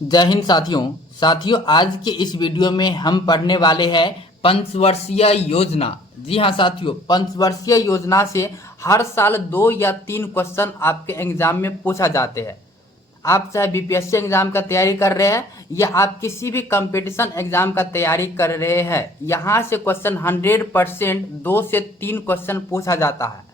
जय हिंद साथियों आज के इस वीडियो में हम पढ़ने वाले हैं पंचवर्षीय योजना। जी हाँ साथियों, पंचवर्षीय योजना से हर साल 2 या 3 क्वेश्चन आपके एग्जाम में पूछा जाते हैं। आप चाहे बीपीएससी एग्जाम का तैयारी कर रहे हैं या आप किसी भी कंपटीशन एग्जाम का तैयारी कर रहे हैं, यहाँ से क्वेश्चन 100% 2 से 3 क्वेश्चन पूछा जाता है।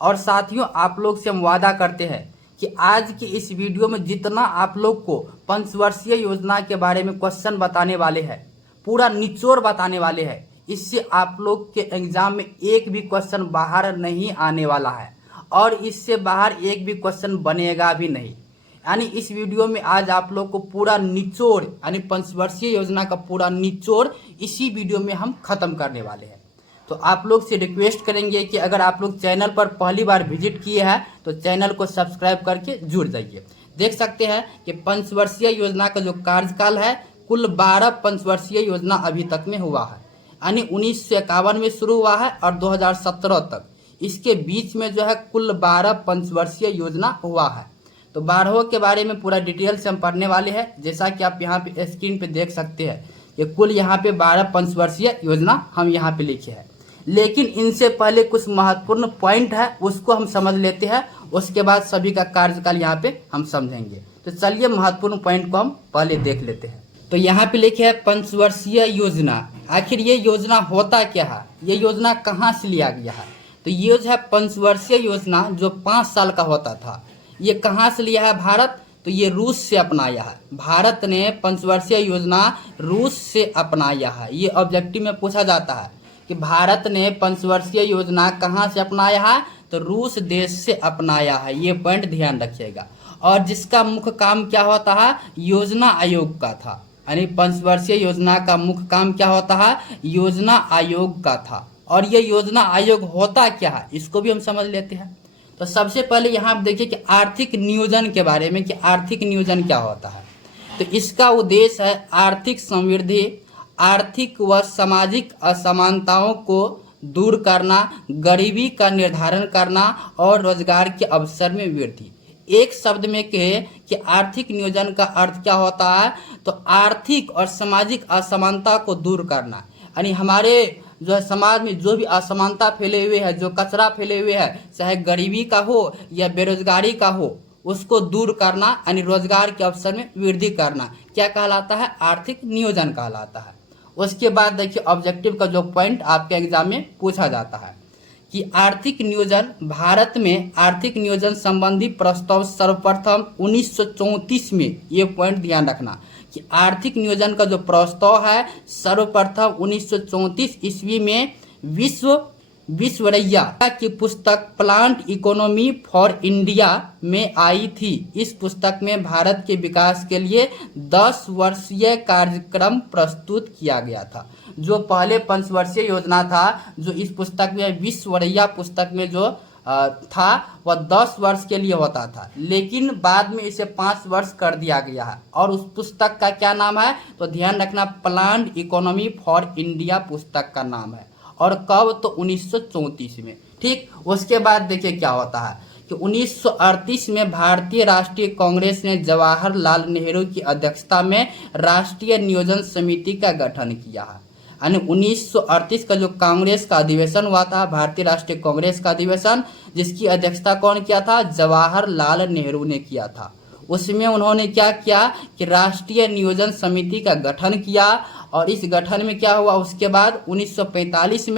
और साथियों, आप लोग से हम वादा करते हैं कि आज की इस वीडियो में जितना आप लोग को पंचवर्षीय योजना के बारे में क्वेश्चन बताने वाले हैं, पूरा निचोड़ बताने वाले हैं, इससे आप लोग के एग्जाम में एक भी क्वेश्चन बाहर नहीं आने वाला है और इससे बाहर एक भी क्वेश्चन बनेगा भी नहीं। यानी इस वीडियो में आज आप लोग को पूरा निचोड़ यानी पंचवर्षीय योजना का पूरा निचोड़ इसी वीडियो में हम खत्म करने वाले हैं। तो आप लोग से रिक्वेस्ट करेंगे कि अगर आप लोग चैनल पर पहली बार विजिट किए हैं तो चैनल को सब्सक्राइब करके जुड़ जाइए। देख सकते हैं कि पंचवर्षीय योजना का जो कार्यकाल है, कुल 12 पंचवर्षीय योजना अभी तक में हुआ है। यानी 1951 में शुरू हुआ है और 2017 तक, इसके बीच में जो है कुल 12 पंचवर्षीय योजना हुआ है। तो 12 के बारे में पूरा डिटेल से हम पढ़ने वाले हैं। जैसा कि आप यहाँ पे स्क्रीन पे देख सकते हैं कि कुल यहाँ पे 12 पंचवर्षीय योजना हम यहाँ पे लिखे हैं। लेकिन इनसे पहले कुछ महत्वपूर्ण पॉइंट है, उसको हम समझ लेते हैं, उसके बाद सभी का कार्यकाल यहाँ पे हम समझेंगे। तो चलिए महत्वपूर्ण पॉइंट को हम पहले देख लेते हैं। तो यहाँ पे लिखे है पंचवर्षीय योजना। आखिर ये योजना होता क्या है, ये योजना कहाँ से लिया गया है? तो ये जो है पंचवर्षीय योजना जो 5 साल का होता था, ये कहाँ से लिया है? भारत। तो ये रूस से अपनाया है। भारत ने पंचवर्षीय योजना रूस से अपनाया है। ये ऑब्जेक्टिव में पूछा जाता है कि भारत ने पंचवर्षीय योजना कहाँ से अपनाया है, तो रूस देश से अपनाया है। ये पॉइंट ध्यान रखिएगा। और जिसका मुख्य काम क्या होता है? योजना आयोग का था। यानी पंचवर्षीय योजना का मुख्य काम क्या होता है? योजना आयोग का था। और ये योजना आयोग होता क्या है, इसको भी हम समझ लेते हैं। तो सबसे पहले यहाँ आप देखिए कि आर्थिक नियोजन के बारे में, कि आर्थिक नियोजन क्या होता है। तो इसका उद्देश्य है आर्थिक समृद्धि, आर्थिक व सामाजिक असमानताओं को दूर करना, गरीबी का निर्धारण करना और रोजगार के अवसर में वृद्धि। एक शब्द में कहे कि आर्थिक नियोजन का अर्थ क्या होता है, तो आर्थिक और सामाजिक असमानता को दूर करना। यानी हमारे जो है समाज में जो भी असमानता फैले हुए है, जो कचरा फैले हुए है, चाहे गरीबी का हो या बेरोजगारी का हो, उसको दूर करना, यानी रोजगार के अवसर में वृद्धि करना, क्या कहलाता है? आर्थिक नियोजन कहलाता है। उसके बाद देखिए ऑब्जेक्टिव का जो पॉइंट आपके एग्जाम में पूछा जाता है कि आर्थिक नियोजन, भारत में आर्थिक नियोजन संबंधी प्रस्ताव सर्वप्रथम 1934 में, ये पॉइंट ध्यान रखना कि आर्थिक नियोजन का जो प्रस्ताव है सर्वप्रथम 1934 ईस्वी में विश्वरैया की पुस्तक प्लांट इकोनॉमी फॉर इंडिया में आई थी। इस पुस्तक में भारत के विकास के लिए 10 वर्षीय कार्यक्रम प्रस्तुत किया गया था। जो पहले पंचवर्षीय योजना था, जो इस पुस्तक में विश्वरैया पुस्तक में जो था, वह 10 वर्ष के लिए होता था, लेकिन बाद में इसे 5 वर्ष कर दिया गया है। और उस पुस्तक का क्या नाम है, तो ध्यान रखना, प्लान्ड इकोनॉमी फॉर इंडिया पुस्तक का नाम है। और कब, तो 1934 में। ठीक, उसके बाद देखिए क्या होता है कि 1938 में भारतीय राष्ट्रीय कांग्रेस ने जवाहरलाल नेहरू की अध्यक्षता में राष्ट्रीय नियोजन समिति का गठन किया है। यानी 1938 का जो कांग्रेस का अधिवेशन हुआ था, भारतीय राष्ट्रीय कांग्रेस का अधिवेशन, जिसकी अध्यक्षता कौन किया था? जवाहरलाल नेहरू ने किया था। उसमें उन्होंने क्या किया कि राष्ट्रीय नियोजन समिति का गठन किया। और इस गठन में क्या हुआ, उसके बाद 1945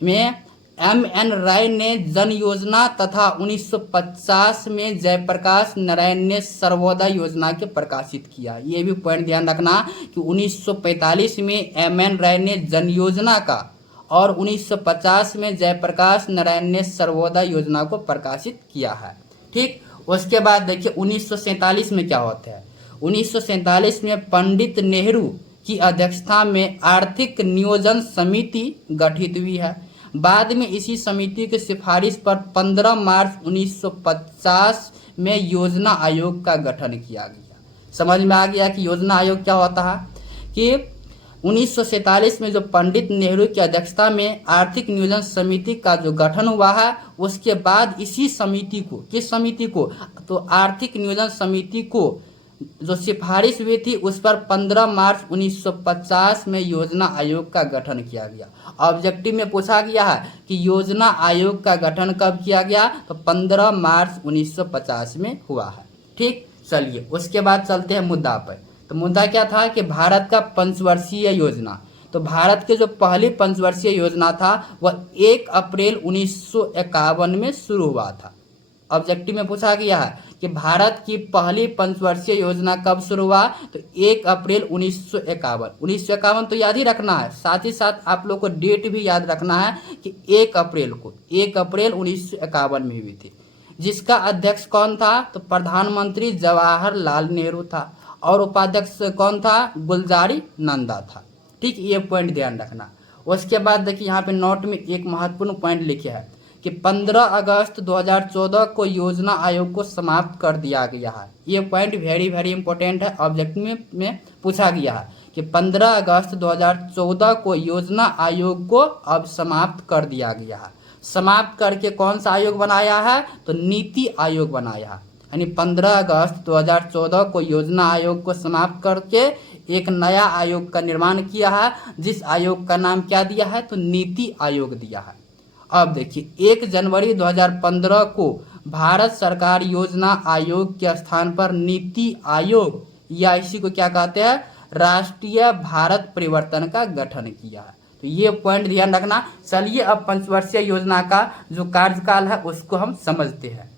में M.N. राय ने जन योजना तथा 1950 में जयप्रकाश नारायण ने सर्वोदय योजना के प्रकाशित किया। ये भी पॉइंट ध्यान रखना कि 1945 में M.N. राय ने जन योजना का और 1950 में जयप्रकाश नारायण ने सर्वोदय योजना को प्रकाशित किया है। ठीक, उसके बाद देखिए 1947 में क्या होता है। 1947 में पंडित नेहरू की अध्यक्षता में आर्थिक नियोजन समिति गठित हुई है। बाद में इसी समिति की सिफारिश पर 15 मार्च 1950 में योजना आयोग का गठन किया गया। समझ में आ गया कि योजना आयोग क्या होता है, कि 1947 में जो पंडित नेहरू की अध्यक्षता में आर्थिक नियोजन समिति का जो गठन हुआ है, उसके बाद इसी समिति को, किस समिति को, तो आर्थिक नियोजन समिति को जो सिफारिश हुई थी उस पर 15 मार्च 1950 में योजना आयोग का गठन किया गया। ऑब्जेक्टिव में पूछा गया है कि योजना आयोग का गठन कब किया गया, तो 15 मार्च 1950 में हुआ है। ठीक, चलिए उसके बाद चलते हैं मुद्दा पर। तो मुद्दा क्या था कि भारत का पंचवर्षीय योजना। तो भारत के जो पहली पंचवर्षीय योजना था वह 1 अप्रैल 1951 में शुरू हुआ था। ऑब्जेक्टिव में पूछा गया है कि भारत की पहली पंचवर्षीय योजना कब शुरू हुआ, तो 1 अप्रैल 1951। 1951 तो याद ही रखना है, साथ ही साथ आप लोग को डेट भी याद रखना है कि 1 अप्रैल 1951 में हुई थी। जिसका अध्यक्ष कौन था, तो प्रधानमंत्री जवाहरलाल नेहरू था और उपाध्यक्ष कौन था, गुलजारी नंदा था। ठीक, ये पॉइंट ध्यान रखना। उसके बाद देखिए यहाँ पे नोट में एक महत्वपूर्ण पॉइंट लिखे है कि 15 अगस्त 2014 को योजना आयोग को समाप्त कर दिया गया है। ये पॉइंट वेरी वेरी इंपॉर्टेंट है, ऑब्जेक्टिव में पूछा गया है कि 15 अगस्त 2014 को योजना आयोग को अब समाप्त कर दिया गया है। समाप्त करके कौन सा आयोग बनाया है, तो नीति आयोग बनाया है। यानी 15 अगस्त 2014 को योजना आयोग को समाप्त करके एक नया आयोग का निर्माण किया है, जिस आयोग का नाम क्या दिया है, तो नीति आयोग दिया है। अब देखिए 1 जनवरी 2015 को भारत सरकार योजना आयोग के स्थान पर नीति आयोग या इसी को क्या कहते हैं, राष्ट्रीय भारत परिवर्तन का गठन किया है। तो ये पॉइंट ध्यान रखना। चलिए अब पंचवर्षीय योजना का जो कार्यकाल है उसको हम समझते हैं।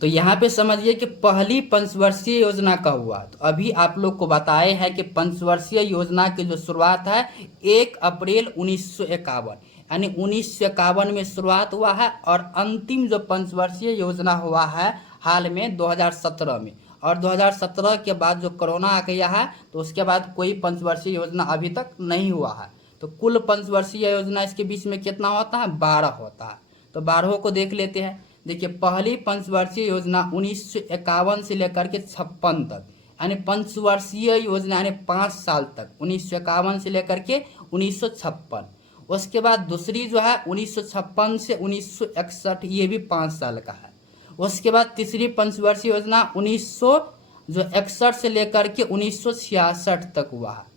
तो यहाँ पे समझिए कि पहली पंचवर्षीय योजना कब हुआ। तो अभी आप लोग को बताए हैं कि पंचवर्षीय योजना की जो शुरुआत है 1 अप्रैल 1951, यानी 1951 में शुरुआत हुआ है और अंतिम जो पंचवर्षीय योजना हुआ है हाल में 2017 में। और 2017 के बाद जो कोरोना आ गया है तो उसके बाद कोई पंचवर्षीय योजना अभी तक नहीं हुआ है। तो कुल पंचवर्षीय योजना इसके बीच में कितना होता है, 12 होता है। तो 12 को देख लेते हैं। देखिए पहली पंचवर्षीय योजना 1951 से लेकर के 56 तक, यानी पंचवर्षीय योजना यानी 5 साल तक, 1951 से लेकर के 1956। उसके बाद दूसरी जो है 1956 से 1961, ये भी 5 साल का है। उसके बाद तीसरी पंचवर्षीय योजना 1961 से लेकर के 1966 तक हुआ है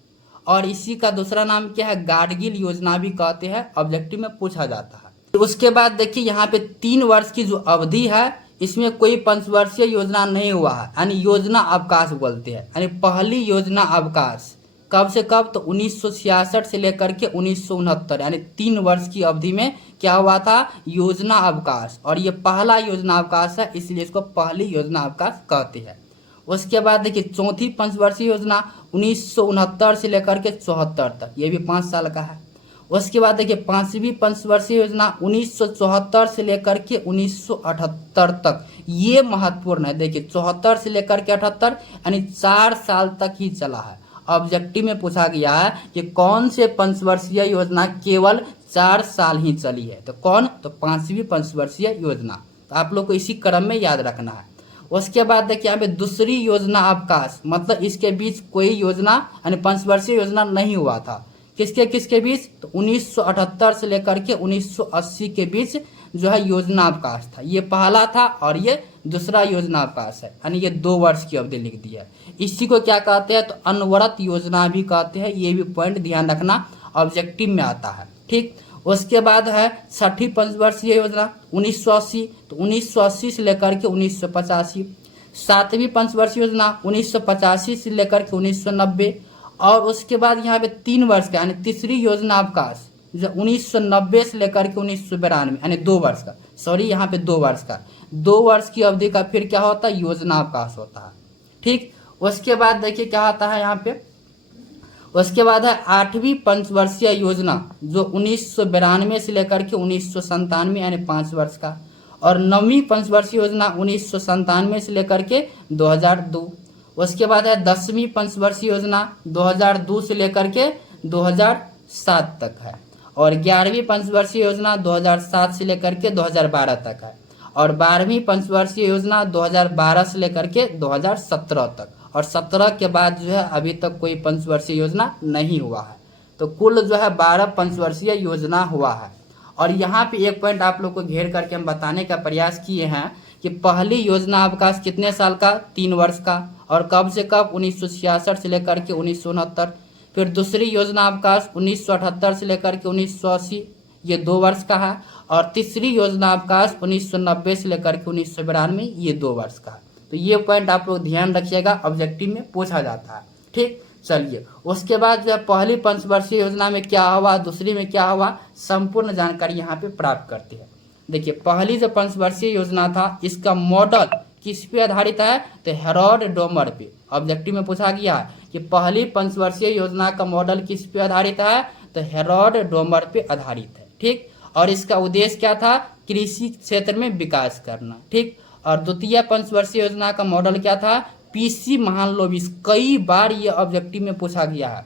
और इसी का दूसरा नाम क्या है, गाडगिल योजना भी कहते हैं, ऑब्जेक्टिव में पूछा जाता है। उसके बाद देखिए यहाँ पे 3 वर्ष की जो अवधि है इसमें कोई पंचवर्षीय योजना नहीं हुआ है, यानी योजना अवकाश बोलते हैं। यानी पहली योजना अवकाश कब से कब, तो 1966 से लेकर के 1969, यानी 3 वर्ष की अवधि में क्या हुआ था, योजना अवकाश। और ये पहला योजना अवकाश है, इसलिए इसको पहली योजना अवकाश कहते हैं। उसके बाद देखिए चौथी पंचवर्षीय योजना 1969 से लेकर के 74 तक, ये भी 5 साल का है। उसके बाद देखिए 5वीं पंचवर्षीय योजना 1974 से लेकर के 1978 तक, ये महत्वपूर्ण है। देखिए 74 से लेकर के 78, यानी 4 साल तक ही चला है। ऑब्जेक्टिव में पूछा गया है कि कौन से पंचवर्षीय योजना केवल 4 साल ही चली है, तो कौन, तो 5वीं पंचवर्षीय योजना। तो आप लोग को इसी क्रम में याद रखना है। उसके बाद देखिए यहाँ पे दूसरी योजना अवकाश, मतलब इसके बीच कोई योजना यानी पंचवर्षीय योजना नहीं हुआ था। किसके किसके बीच, तो 1978 से लेकर के 1980 के बीच जो है योजना अवकाश था। ये पहला था और ये दूसरा योजना अवकाश है, यानी ये 2 वर्ष की अवधि लिख दी है। इसी को क्या कहते हैं, तो अनवरत योजना भी कहते हैं। ये भी पॉइंट ध्यान रखना, ऑब्जेक्टिव में आता है। ठीक, उसके बाद है 6ठी पंचवर्षीय योजना 1980, तो 1980 से लेकर के 1985। 7वीं पंचवर्षीय योजना 1985 से लेकर के 1990। और उसके बाद यहाँ पे 3 वर्ष का यानी तीसरी योजना अवकाश जो 1990 से लेकर के 1992, यानी 2 वर्ष का, सॉरी यहाँ पे 2 वर्ष का, 2 वर्ष की अवधि का फिर क्या होता है, योजना अवकाश होता है। ठीक, उसके बाद देखिए क्या आता है यहाँ पे, उसके बाद है 8वीं पंचवर्षीय योजना जो 1992 से लेकर के 1997, यानी 5 वर्ष का। और 9वीं पंचवर्षीय योजना 1997 से लेकर के 2002। उसके बाद है 10वीं पंचवर्षीय योजना 2002 से लेकर के 2007 तक है। और 11वीं पंचवर्षीय योजना 2007 से लेकर के 2012 तक है। और 12वीं पंचवर्षीय योजना 2012 से लेकर के 2017 तक। और 17 के बाद जो है अभी तक कोई पंचवर्षीय योजना नहीं हुआ है। तो कुल जो है 12 पंचवर्षीय योजना हुआ है। और यहाँ पे एक पॉइंट आप लोग को घेर करके हम बताने का प्रयास किए हैं कि पहली योजना अवकाश कितने साल का, 3 वर्ष का। और कब से कब 1966 से लेकर के 1969। फिर दूसरी योजना अवकाश 1978 से लेकर के 1980, ये 2 वर्ष का है। और तीसरी योजना अवकाश 1990 से लेकर के 1992, ये 2 वर्ष का है। तो ये पॉइंट आप लोग ध्यान रखिएगा, ऑब्जेक्टिव में पूछा जाता है। ठीक, चलिए उसके बाद जो है पहली पंचवर्षीय योजना में क्या हुआ, दूसरी में क्या हुआ, संपूर्ण जानकारी यहाँ पे प्राप्त करते हैं। देखिए पहली जो पंचवर्षीय योजना था, इसका मॉडल किस पे आधारित है, तो हेरोल्ड डोमर पे। ऑब्जेक्टिव में पूछा गया है कि पहली पंचवर्षीय योजना का मॉडल किस पे आधारित है, तो हेरोल्ड डोमर पे आधारित है। ठीक, और इसका उद्देश्य क्या था, कृषि क्षेत्र में विकास करना। ठीक, और द्वितीय पंचवर्षीय योजना का मॉडल क्या था, पीसी महालनोबिस। कई बार ये ऑब्जेक्टिव में पूछा गया है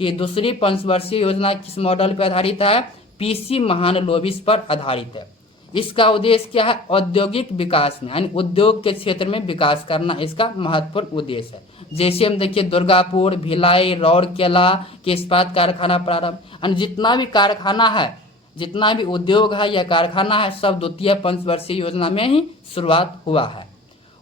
कि दूसरी पंचवर्षीय योजना किस मॉडल पर आधारित है, पीसी महालनोबिस पर आधारित है। इसका उद्देश्य क्या है, औद्योगिक विकास में, यानी उद्योग के क्षेत्र में विकास करना इसका महत्वपूर्ण उद्देश्य है। जैसे हम देखिए दुर्गापुर, भिलाई, राउरकेला के इस्पात कारखाना प्रारंभ, यानी जितना भी कारखाना है, जितना भी उद्योग है या कारखाना है, सब द्वितीय पंचवर्षीय योजना में ही शुरुआत हुआ है।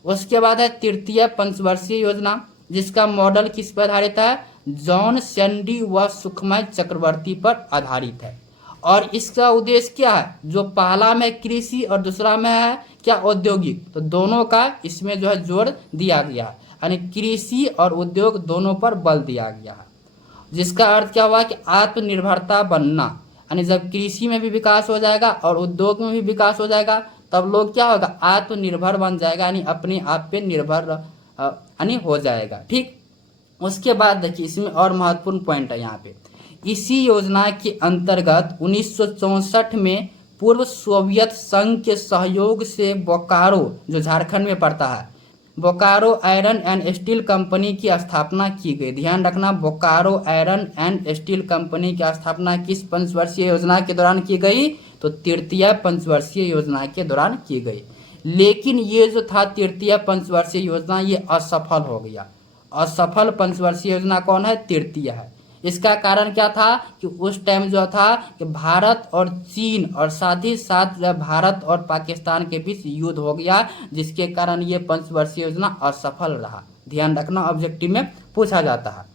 उसके बाद है तृतीय पंचवर्षीय योजना, जिसका मॉडल किस पर आधारित है, जॉन सैंडी व सुखमय चक्रवर्ती पर आधारित है। और इसका उद्देश्य क्या है, जो पहला में कृषि और दूसरा में है क्या, औद्योगिक, तो दोनों का इसमें जो है जोड़ दिया गया है, यानी कृषि और उद्योग दोनों पर बल दिया गया है। जिसका अर्थ क्या हुआ कि आत्मनिर्भरता बनना, यानी जब कृषि में भी विकास हो जाएगा और उद्योग में भी विकास हो जाएगा, तब लोग क्या होगा, आत्मनिर्भर बन जाएगा, यानी अपने आप पे निर्भर यानी हो जाएगा। ठीक, उसके बाद देखिए इसमें और महत्वपूर्ण पॉइंट है यहाँ पे, इसी योजना के अंतर्गत 1964 में पूर्व सोवियत संघ के सहयोग से बोकारो, जो झारखंड में पड़ता है, Bokaro iron and steel company की स्थापना की गई। ध्यान रखना, Bokaro iron and steel company की स्थापना किस पंचवर्षीय योजना के दौरान की गई, तो तृतीय पंचवर्षीय योजना के दौरान की गई। लेकिन ये जो था तृतीय पंचवर्षीय योजना, ये असफल हो गया। असफल पंचवर्षीय योजना कौन है, तृतीय है। इसका कारण क्या था कि उस टाइम जो था कि भारत और चीन और साथ ही साथ भारत और पाकिस्तान के बीच युद्ध हो गया, जिसके कारण ये पंचवर्षीय योजना असफल रहा। ध्यान रखना, ऑब्जेक्टिव में पूछा जाता है।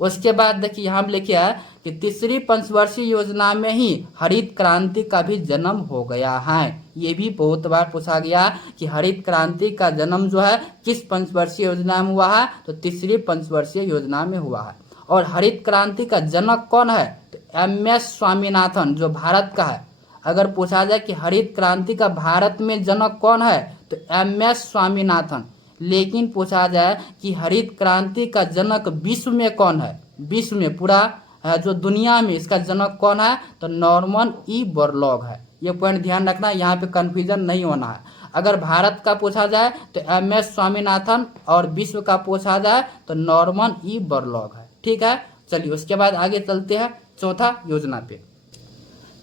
उसके बाद देखिए यहाँ लिखे है कि तीसरी पंचवर्षीय योजना में ही हरित क्रांति का भी जन्म हो गया है। ये भी बहुत बार पूछा गया कि हरित क्रांति का जन्म जो है किस पंचवर्षीय योजना में हुआ है, तो तीसरी पंचवर्षीय योजना में हुआ है। और हरित क्रांति का जनक कौन है, तो एम.एस. स्वामीनाथन, जो भारत का है। अगर पूछा जाए कि हरित क्रांति का भारत में जनक कौन है, तो एम.एस. स्वामीनाथन। लेकिन पूछा जाए कि हरित क्रांति का जनक विश्व में कौन है, विश्व में पूरा जो दुनिया में इसका जनक कौन है, तो नॉर्मन ई बोरलॉग है। ये पॉइंट ध्यान रखना, यहाँ पे कंफ्यूजन नहीं होना है। अगर भारत का पूछा जाए तो एम.एस. स्वामीनाथन, और विश्व का पूछा जाए तो नॉर्मन ई बोरलॉग है। ठीक है, चलिए उसके बाद आगे चलते हैं चौथा योजना पे।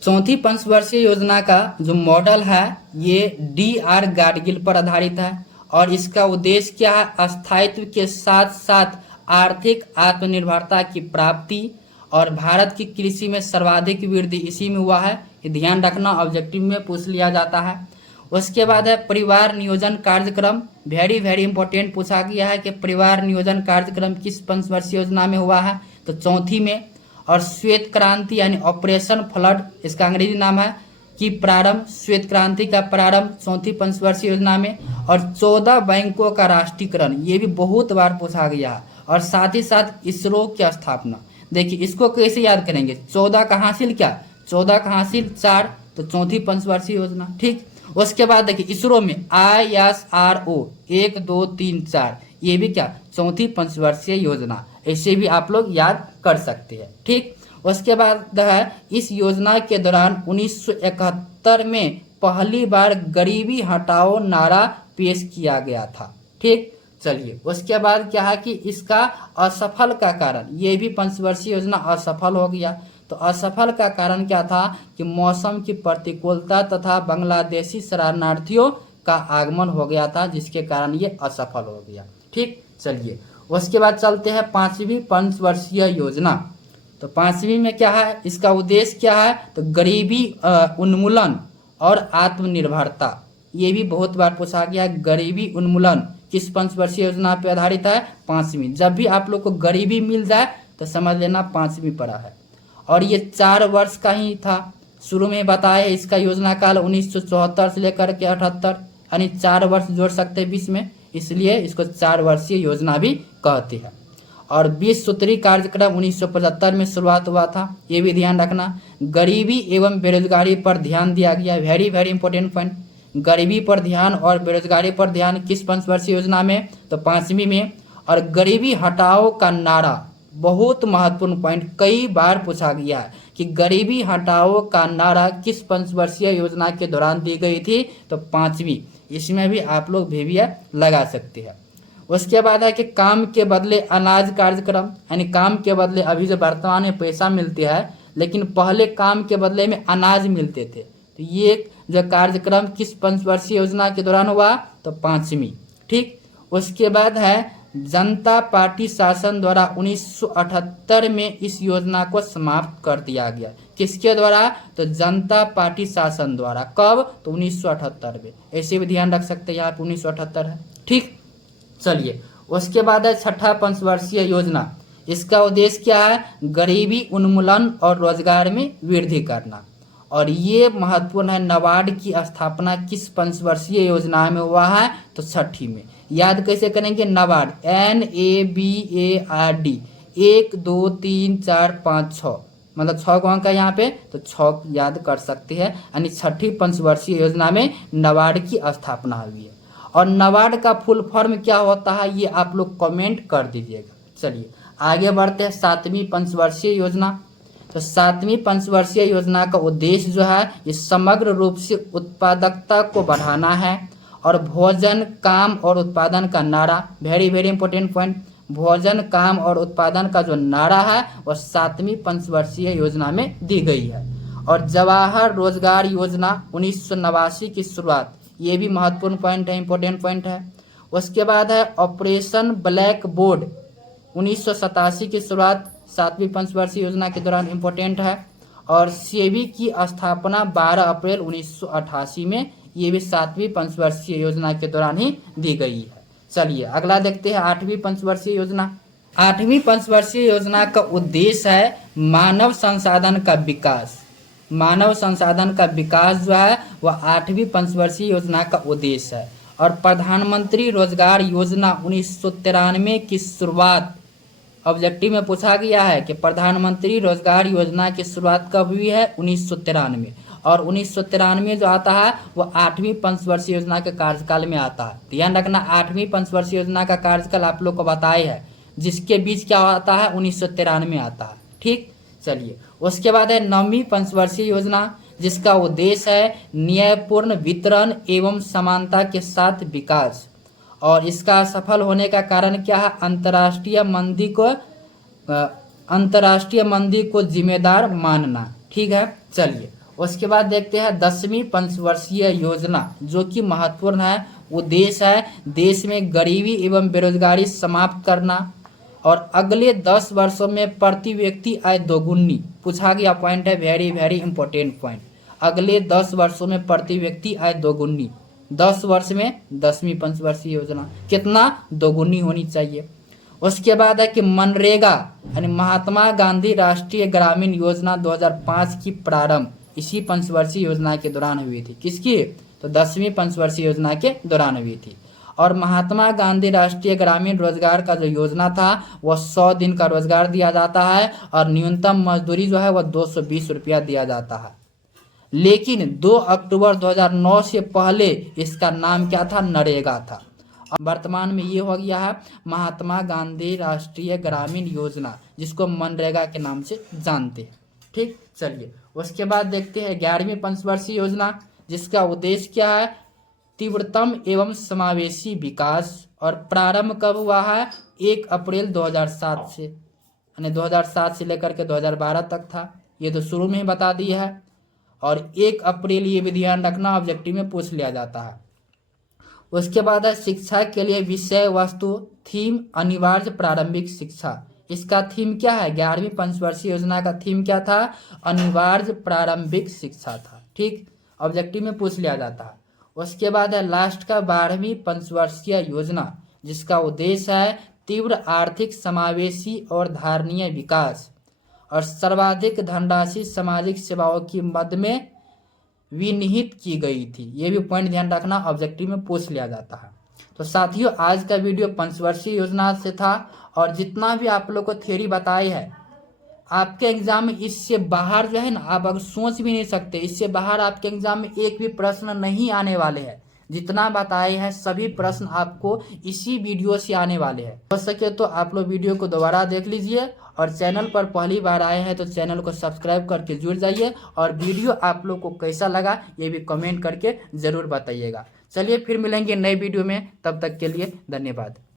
चौथी पंचवर्षीय योजना का जो मॉडल है, ये डी.आर. गाडगिल पर आधारित है। और इसका उद्देश्य क्या है, स्थायित्व के साथ साथ आर्थिक आत्मनिर्भरता की प्राप्ति, और भारत की कृषि में सर्वाधिक वृद्धि इसी में हुआ है। ये ध्यान रखना, ऑब्जेक्टिव में पूछ लिया जाता है। उसके बाद है परिवार नियोजन कार्यक्रम, वेरी इंपॉर्टेंट पूछा गया है कि परिवार नियोजन कार्यक्रम किस पंचवर्षीय योजना में हुआ है, तो चौथी में। और श्वेत क्रांति यानी ऑपरेशन फ्लड, इसका अंग्रेजी नाम है, कि प्रारंभ, श्वेत क्रांति का प्रारंभ चौथी पंचवर्षीय योजना में। और 14 बैंकों का राष्ट्रीयकरण, ये भी बहुत बार पूछा गया है। और साथ ही साथ इसरो की स्थापना। देखिए इसको कैसे याद करेंगे, 14 का हासिल क्या, 14 का हासिल 4, तो चौथी पंचवर्षीय योजना। ठीक, उसके बाद देखिए इसरो में ISRO 1 2 3 4, ये भी क्या, चौथी पंचवर्षीय योजना। ऐसे भी आप लोग याद कर सकते हैं। ठीक, उसके बाद है इस योजना के दौरान 1971 में पहली बार गरीबी हटाओ नारा पेश किया गया था। ठीक, चलिए उसके बाद क्या है कि इसका असफल का कारण, ये भी पंचवर्षीय योजना असफल हो गया। तो असफल का कारण क्या था कि मौसम की प्रतिकूलता तथा बांग्लादेशी शरणार्थियों का आगमन हो गया था, जिसके कारण ये असफल हो गया। ठीक, चलिए उसके बाद चलते हैं पांचवी पंचवर्षीय योजना। तो पांचवी में क्या है, इसका उद्देश्य क्या है, तो गरीबी उन्मूलन और आत्मनिर्भरता। ये भी बहुत बार पूछा गया है, गरीबी उन्मूलन किस पंचवर्षीय योजना पे आधारित है? 5वीं। जब भी आप लोग को गरीबी मिल जाए तो समझ लेना 5वीं पड़ा है। और ये 4 वर्ष का ही था, शुरू में बताया इसका योजना काल 1974 से लेकर के 78, यानी 4 वर्ष जोड़ सकते हैं 20 में, इसलिए इसको 4 वर्षीय योजना भी कहते हैं। और 20 सूत्री कार्यक्रम 1975 में शुरुआत हुआ था, ये भी ध्यान रखना। गरीबी एवं बेरोजगारी पर ध्यान दिया गया, वेरी वेरी इंपॉर्टेंट पॉइंट। गरीबी पर ध्यान और बेरोजगारी पर ध्यान किस पंचवर्षीय योजना में? तो 5वीं में। और गरीबी हटाओ का नारा, बहुत महत्वपूर्ण पॉइंट, कई बार पूछा गया है कि गरीबी हटाओ का नारा किस पंचवर्षीय योजना के दौरान दी गई थी? तो 5वीं। इसमें भी आप लोग भेविया लगा सकते हैं। उसके बाद है कि काम के बदले अनाज कार्यक्रम, यानी काम के बदले अभी जो वर्तमान में पैसा मिलते हैं, लेकिन पहले काम के बदले में अनाज मिलते थे। तो ये जो कार्यक्रम किस पंचवर्षीय योजना के दौरान हुआ? तो 5वीं। ठीक। उसके बाद है जनता पार्टी शासन द्वारा 1978 में इस योजना को समाप्त कर दिया गया। किसके द्वारा? तो जनता पार्टी शासन द्वारा। कब? तो 1978 में। ऐसे भी ध्यान रख सकते हैं, यहाँ पे 1978 है। ठीक। चलिए, उसके बाद है छठा पंचवर्षीय योजना। इसका उद्देश्य क्या है? गरीबी उन्मूलन और रोजगार में वृद्धि करना। और ये महत्वपूर्ण है, नाबार्ड की स्थापना किस पंचवर्षीय योजना में हुआ है? तो 6ठी में। याद कैसे करेंगे? नाबार्ड, NABARD, 1 2 3 4 5 6, मतलब 6 को अंक है यहाँ पे, तो 6 याद कर सकते हैं। यानी 6ठी पंचवर्षीय योजना में नाबार्ड की स्थापना हुई है। और नाबार्ड का फुल फॉर्म क्या होता है, ये आप लोग कमेंट कर दीजिएगा। चलिए आगे बढ़ते हैं 7वीं पंचवर्षीय योजना। तो 7वीं पंचवर्षीय योजना का उद्देश्य जो है, ये समग्र रूप से उत्पादकता को बढ़ाना है। और भोजन, काम और उत्पादन का नारा, वेरी वेरी इंपॉर्टेंट पॉइंट, भोजन, काम और उत्पादन का जो नारा है वह 7वीं पंचवर्षीय योजना में दी गई है। और जवाहर रोजगार योजना 1989 की शुरुआत, ये भी महत्वपूर्ण पॉइंट है, इंपॉर्टेंट पॉइंट है। उसके बाद है ऑपरेशन ब्लैक बोर्ड 1987 की शुरुआत 7वीं पंचवर्षीय योजना के दौरान इंपॉर्टेंट है। और सेबी की स्थापना 12 अप्रैल 1988 में, ये भी 7वीं पंचवर्षीय योजना के दौरान ही दी गई है। चलिए अगला देखते हैं 8वीं पंचवर्षीय योजना। 8वीं पंचवर्षीय योजना का उद्देश्य है मानव संसाधन का विकास। मानव संसाधन का विकास जो है वह 8वीं पंचवर्षीय योजना का उद्देश्य है। और प्रधानमंत्री रोजगार योजना 1993 की शुरुआत, ऑब्जेक्टिव में पूछा गया है कि प्रधानमंत्री रोजगार योजना की शुरुआत कब हुई है? 1993। और 1993 जो आता है वो 8वीं पंचवर्षीय योजना के कार्यकाल में आता है। ध्यान रखना, 8वीं पंचवर्षीय योजना का कार्यकाल आप लोग को बताया है, जिसके बीच क्या आता है? 1993 आता है। ठीक। चलिए उसके बाद है 9वीं पंचवर्षीय योजना, जिसका उद्देश्य है न्यायपूर्ण वितरण एवं समानता के साथ विकास। और इसका सफल होने का कारण क्या है? अंतर्राष्ट्रीय मंदी को जिम्मेदार मानना। ठीक है। चलिए उसके बाद देखते हैं 10वीं पंचवर्षीय योजना, जो कि महत्वपूर्ण है। उद्देश्य है देश में गरीबी एवं बेरोजगारी समाप्त करना। और अगले 10 वर्षों में प्रति व्यक्ति आय दोगुनी, पूछा गया पॉइंट है, वेरी वेरी इंपॉर्टेंट पॉइंट। अगले 10 वर्षों में प्रति व्यक्ति आय दोगुनी, 10 वर्ष में 10वीं पंचवर्षीय योजना कितना? दोगुनी होनी चाहिए। उसके बाद है कि मनरेगा, यानी महात्मा गांधी राष्ट्रीय ग्रामीण योजना 2005 की प्रारंभ इसी पंचवर्षीय योजना के दौरान हुई थी। किसकी? तो 10वीं पंचवर्षीय योजना के दौरान हुई थी। और महात्मा गांधी राष्ट्रीय ग्रामीण रोजगार का जो योजना था वह 100 दिन का रोजगार दिया जाता है। और न्यूनतम मजदूरी जो है वह 220 रुपया दिया जाता है। लेकिन 2 अक्टूबर 2009 से पहले इसका नाम क्या था? नरेगा था। वर्तमान में ये हो गया है महात्मा गांधी राष्ट्रीय ग्रामीण योजना, जिसको मनरेगा के नाम से जानते हैं। ठीक। चलिए उसके बाद देखते हैं 11वीं पंचवर्षीय योजना, जिसका उद्देश्य क्या है? तीव्रतम एवं समावेशी विकास। और प्रारंभ कब हुआ है? 1 अप्रैल 2007 से, यानी 2007 से लेकर के 2012 तक था। ये तो शुरू में ही बता दिया है। और 1 अप्रैल, ये भी ध्यान रखना, ऑब्जेक्टिव में पूछ लिया जाता है। उसके बाद है शिक्षा के लिए विषय वस्तु, थीम अनिवार्य प्रारंभिक शिक्षा। इसका थीम क्या है? 11वीं पंचवर्षीय योजना का थीम क्या था? अनिवार्य प्रारंभिक शिक्षा था। ठीक। ऑब्जेक्टिव में पूछ लिया जाता है। उसके बाद है लास्ट का 12वीं पंचवर्षीय योजना, जिसका उद्देश्य है तीव्र आर्थिक समावेशी और धारणीय विकास और सर्वाधिक धनराशि सामाजिक सेवाओं की मद में विनिहित की गई थी। ये भी पॉइंट ध्यान रखना, ऑब्जेक्टिव में पूछ लिया जाता है। तो साथियों आज का वीडियो पंचवर्षीय योजना से था और जितना भी आप लोग को थ्योरी बताई है आपके एग्जाम में इससे बाहर जो है ना, आप अगर सोच भी नहीं सकते, इससे बाहर आपके एग्जाम में एक भी प्रश्न नहीं आने वाले हैं। जितना बताए हैं सभी प्रश्न आपको इसी वीडियो से आने वाले हैं। हो सके तो आप लोग वीडियो को दोबारा देख लीजिए और चैनल पर पहली बार आए हैं तो चैनल को सब्सक्राइब करके जुड़ जाइए और वीडियो आप लोग को कैसा लगा ये भी कमेंट करके ज़रूर बताइएगा। चलिए फिर मिलेंगे नए वीडियो में, तब तक के लिए धन्यवाद।